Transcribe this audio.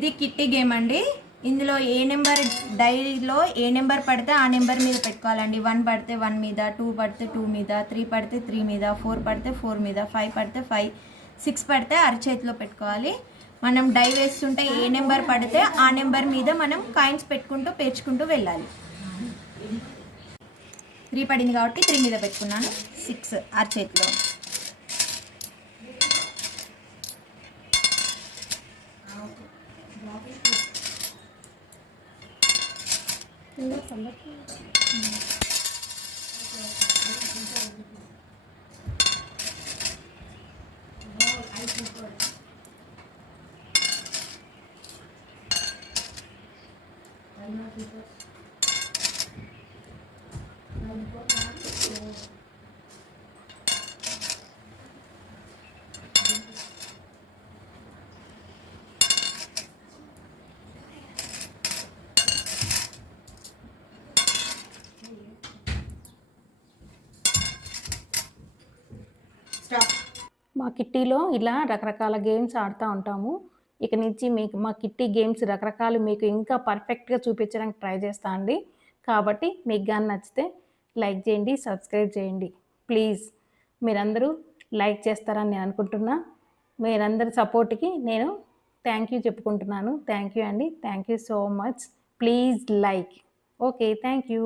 ఇది kitty game అండి. ఇందులో ఏ నెంబర్ డైరీలో ఏ నెంబర్ పడితే ఆ నెంబర్ మీద పెట్టుకోవాలండి. 1 పడితే 1 మీద, 2 పడితే 2 మీద, 3 పడితే 3 మీద, 4 పడితే 4 మీద, 5 పడితే 5, 6 పడితే అరచేతిలో పెట్టుకోవాలి. మనం డై వేస్తుంటే ఏ నెంబర్ పడితే ఆ నెంబర్ మీద మనం కాయిన్స్ పెట్టుకుంటూ పేర్చుకుంటూ వెళ్ళాలి. 3 పడింది కాబట్టి 3 మీద పెట్టుకున్నాను. 6 అరచేతిలో. మా కిట్టీలో ఇలా రకరకాల గేమ్స్ ఆడుతూ ఉంటాము. ఇక నుంచి మీకు మా కిట్టి గేమ్స్ రకరకాలు మీకు ఇంకా పర్ఫెక్ట్గా చూపించడానికి ట్రై చేస్తా అండి. కాబట్టి మీకు కానీ నచ్చితే లైక్ చేయండి, సబ్స్క్రైబ్ చేయండి ప్లీజ్. మీరందరూ లైక్ చేస్తారని నేను అనుకుంటున్నా. మీరందరి సపోర్ట్కి నేను థ్యాంక్ యూ చెప్పుకుంటున్నాను. థ్యాంక్ యూ అండి, thank you so much. Please like. Okay, thank you.